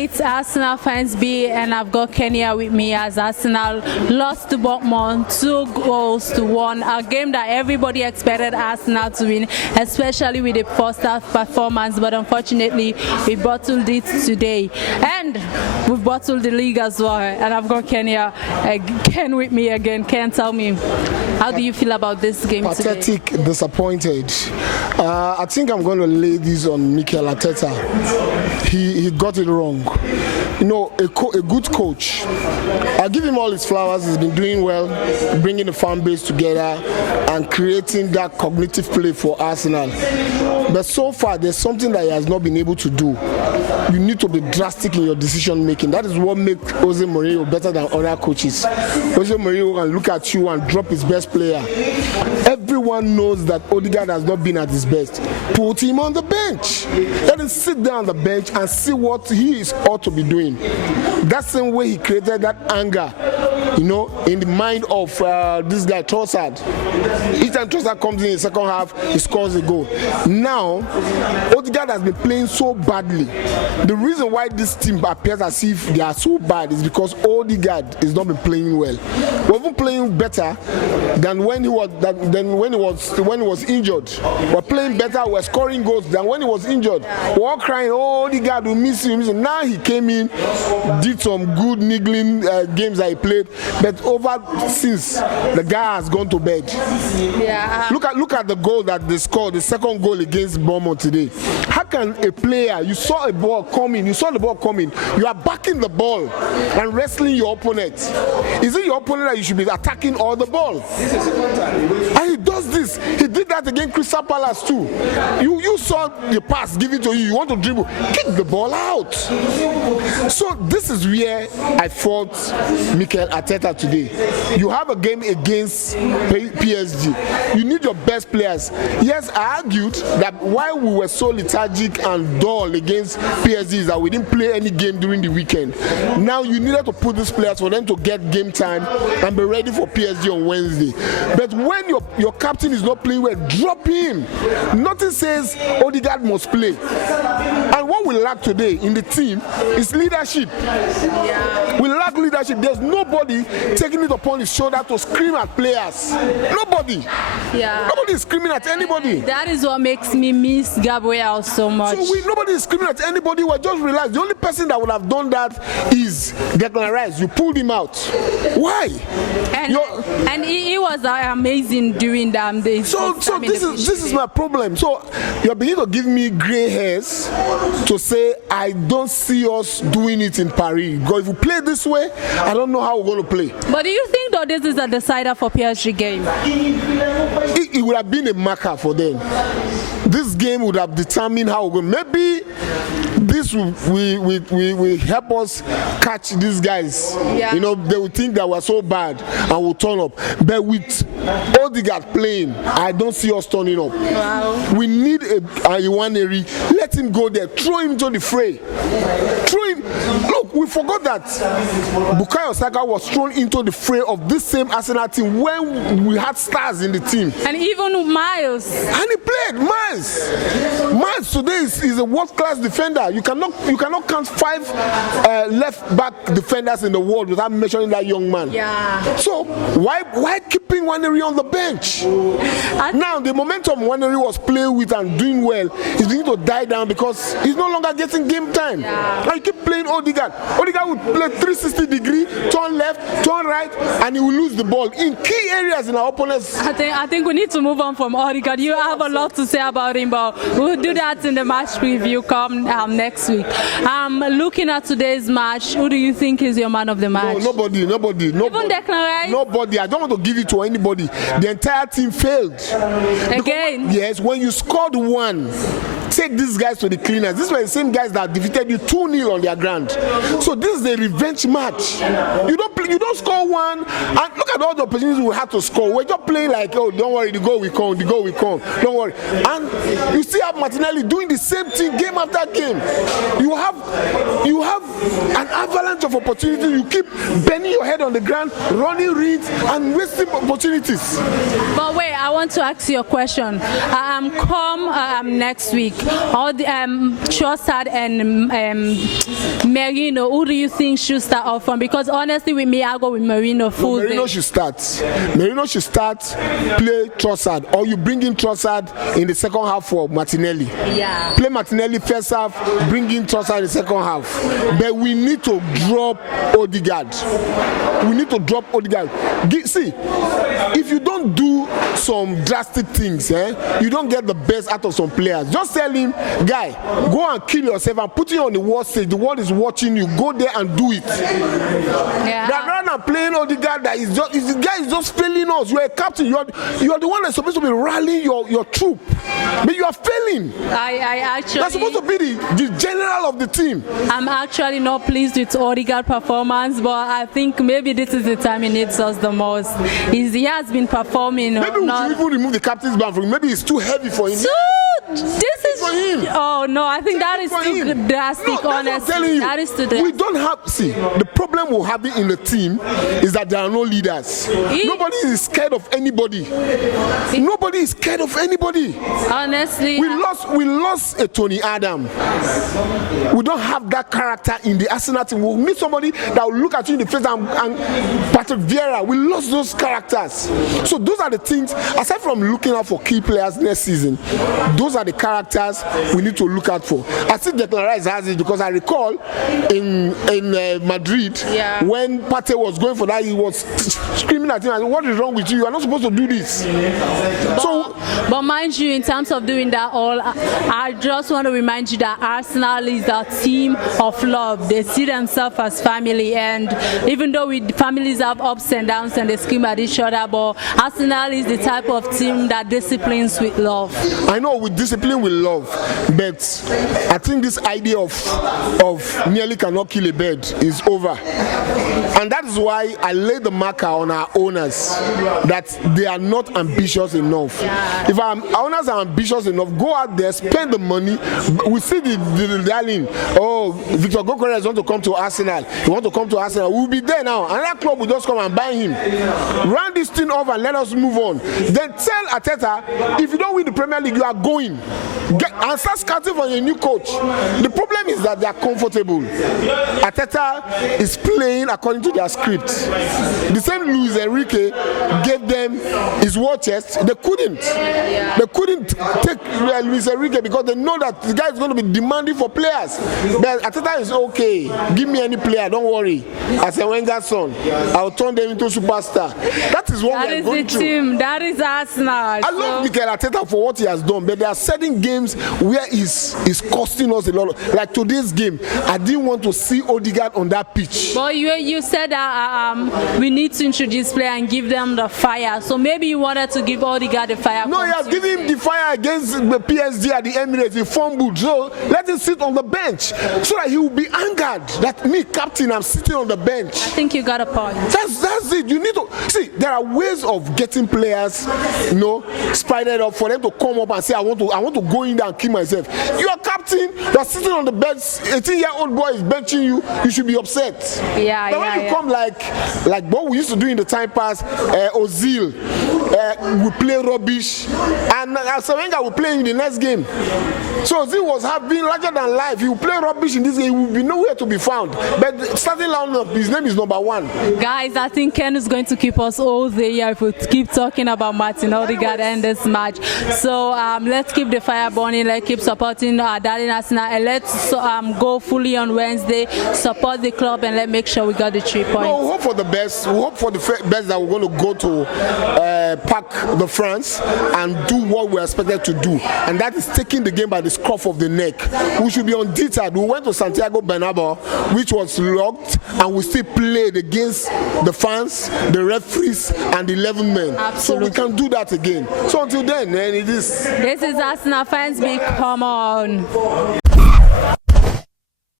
It's Arsenal fans B, and I've got Kenya with me as Arsenal lost to Bournemouth 2-1, a game that everybody expected Arsenal to win, especially with the first half performance, but unfortunately we bottled it today. And we've bottled the league as well, and I've got Kenya Ken with me again. Ken, tell me, how do you feel about this game today? Pathetic, disappointed. I think I'm going to lay this on Mikel Arteta. He got it wrong. You know, a good coach, I'll give him all his flowers. He's been doing well, bringing the fan base together and creating that cognitive play for Arsenal. But so far, there's something that he has not been able to do. You need to be drastic in your decision making. That is what makes Jose Mourinho better than other coaches. Jose Mourinho can look at you and drop his best player. Everyone knows that Ødegaard has not been at his best. Put him on the bench. Let him sit down on the bench and see what he is ought to be doing. That same way he created that anger, you know, in the mind of this guy Trossard. Each time Trossard comes in the second half, he scores a goal. Now, Ødegaard has been playing so badly. The reason why this team appears as if they are so bad is because Ødegaard has not been playing well. We've been playing better than when he was injured. We're playing better, we're scoring goals than when he was injured. We're all crying, oh, Ødegaard will miss him. Now he came in, did some good niggling games that he played, but since the guy has gone to bed. Yeah. Look at the goal that they scored, the second goal against Bournemouth today. How can a player, you saw the ball coming, you are backing the ball and wrestling your opponent? Is it your opponent that you should be attacking or the ball? And he does this. He did that against Crystal Palace too. You saw the pass given to you want to dribble, kick the ball out. So this is where I fault Mikel Arteta today. You have a game against PSG. You need your best players. Yes, I argued that why we were so lethargic and dull against PSG is that we didn't play any game during the weekend. Now you needed to put these players for them to get game time and be ready for PSG on Wednesday. But when your captain is not playing well, drop him. Nothing says Ødegaard must play. And what we lack today in the team is leadership. Yeah. We lack leadership. There's nobody taking it upon his shoulder to scream at players. Nobody. Yeah. Nobody is screaming at anybody. That is what makes me miss Gabriel so much. So nobody is screaming at anybody. We just realized the only person that would have done that is Declan Rice. You pulled him out. Why? And he was amazing during that day. So this is my problem. So you're beginning to give me grey hairs to say I don't see us doing it in Paris. Because if we play this way, I don't know how we're going to play. But do you think that this is a decider for PSG game? It would have been a marker for them. This game would have determined how we're going. Maybe this will help us catch these guys. Yeah. You know, they will think that we're so bad and will turn up. But with Ødegaard playing, I don't see us turning up. Wow. We need a Iwaneri. Let him go there. Throw him into the fray. Throw him. Look, we forgot that Bukayo Saka was thrown into the fray of this same Arsenal team when we had stars in the team. And even Miles. And he played. Miles today is a world-class defender. You cannot count 5 left-back defenders in the world without mentioning that young man. Yeah. So why keeping Waneri on the bench? Now the momentum Waneri was playing with and doing well is beginning to die down because he's no longer getting game time. Yeah. Now you keep playing Ødegaard. Ødegaard will play 360-degree, turn left, turn right, and he will lose the ball in key areas in our opponents. I think we need to move on from Ødegaard. You have a lot to say about him, but we'll do that in the match preview come next week. Looking at today's match, who do you think is your man of the match? No, nobody. Even Declan Rice? Nobody. I don't want to give it to anybody. The entire team failed. Again? Yes, when you scored one, take these guys to the cleaners. These were the same guys that defeated you 2-0 on their ground. So this is a revenge match. You don't score one, and look at all the opportunities we had to score. We're just playing like, oh, don't worry, the goal will come. Don't worry. And you still have Martinelli doing the same thing game after game. You have an avalanche of opportunities. You keep bending your head on the ground, running reads, and wasting opportunities. But wait, I want to ask you a question. Come next week, all the Trossard and Merino, who do you think should start off from? Because honestly, with me, I'll go with Merino full day. Merino should start. Merino should start, play Trossard, or you bring in Trossard in the second half for Martinelli. Yeah. Play Martinelli first half, bring in Trossard in the second half. But we need to drop Ødegaard. We need to drop Ødegaard. See, if you don't do some drastic things, you don't get the best out of some players. Just tell him, guy, go and kill yourself and put it on the world stage. The world is watching you. Go there and do it. Yeah. Rather than playing Ødegaard, the guy is just failing us. You are a captain. You are the one that's supposed to be rallying your troop, but you are failing. I actually. That's supposed to be the general of the team. I'm actually not pleased with Ødegaard's performance, but I think maybe this is the time he needs us the most. He has been performing. Maybe we should even remove the captain's band from him. Maybe it's too heavy for him. This is for him. Oh no, I think that is too drastic. No, honestly, that is too drastic. We don't have. See, the problem we're having in the team is that there are no leaders. Nobody is scared of anybody. Nobody is scared of anybody. Honestly, we lost a Tony Adam. We don't have that character in the Arsenal team. We'll need somebody that will look at you in the face and Patrick Vieira. We lost those characters. So those are the things. Aside from looking out for key players next season, those are the characters we need to look out for. I think Declan Rice has it because I recall in Madrid, when Partey was going for that, he was screaming at him, "What is wrong with you? You are not supposed to do this." But mind you, in terms of doing that all, I just want to remind you that Arsenal is a team of love. They see themselves as family, and even though families have ups and downs and they scream at each other, but Arsenal is the type of team that disciplines with love. I know we discipline with love, but I think this idea of nearly cannot kill a bird is over. And that is why I lay the marker on our owners that they are not ambitious enough. Yeah. If our owners are ambitious enough, go out there, spend the money. We see the darling, Victor Gokores wants to come to Arsenal. He wants to come to Arsenal. We'll be there now. Another club will just come and buy him. Run this thing off and let us move on. Then tell Arteta, if you don't win the Premier League, you are going. And start scouting for your new coach. The problem is that they are comfortable. Arteta is playing according to their script. The same Luis Enrique gave them his war chest. They couldn't. They couldn't take Luis Enrique because they know that the guy is going to be demanding for players. But Arteta is okay. Give me any player, don't worry. As a Wenger's son, I'll turn them into superstar. That is what we are going through. Team. That is Arsenal. I love Mikel Arteta for what he has done, but there are certain games where he's costing us a lot. Like today's game, I didn't want to see Ødegaard on that pitch. But you said that we need to introduce players and give them the fire. So maybe you wanted to give Ødegaard the fire. No, he has given him the fire against the PSG at the Emirates. He fumbled. So let him sit on the bench so that he will be angered that me, captain, I'm sitting on the bench. I think you got a point. That's it. You need to see. There are ways of getting players, spidered up for them to come up and say, I want to go in there and kill myself. You are captain. You are sitting on the bench. 18-year-old boy is benching you. You should be upset. But when you come like what we used to do in the time past, Ozil will play rubbish, and Wenger will play in the next game. So Ozil was being larger than life. He will play rubbish in this game. He will be nowhere to be found. But starting lineup, his name is number 1. Guys, I think Ken is going to keep us all the year if we keep talking about Martin Ødegaard and this match. So let's keep the fire burning. Let's keep supporting our darling Arsenal, and let's go fully on Wednesday, support the club, and let's make sure we got the 3 points. No, we hope for the best. We hope for the best that we're going to go to Parc de France and do what we're expected to do, and that is taking the game by the scruff of the neck. We should be undeterred. We went to Santiago Bernabeu, which was locked, and we still played against the fans, the referees, and the 11 men. Absolutely. So we can do that again. So until then, it is. This is Arsenal fans. Come on.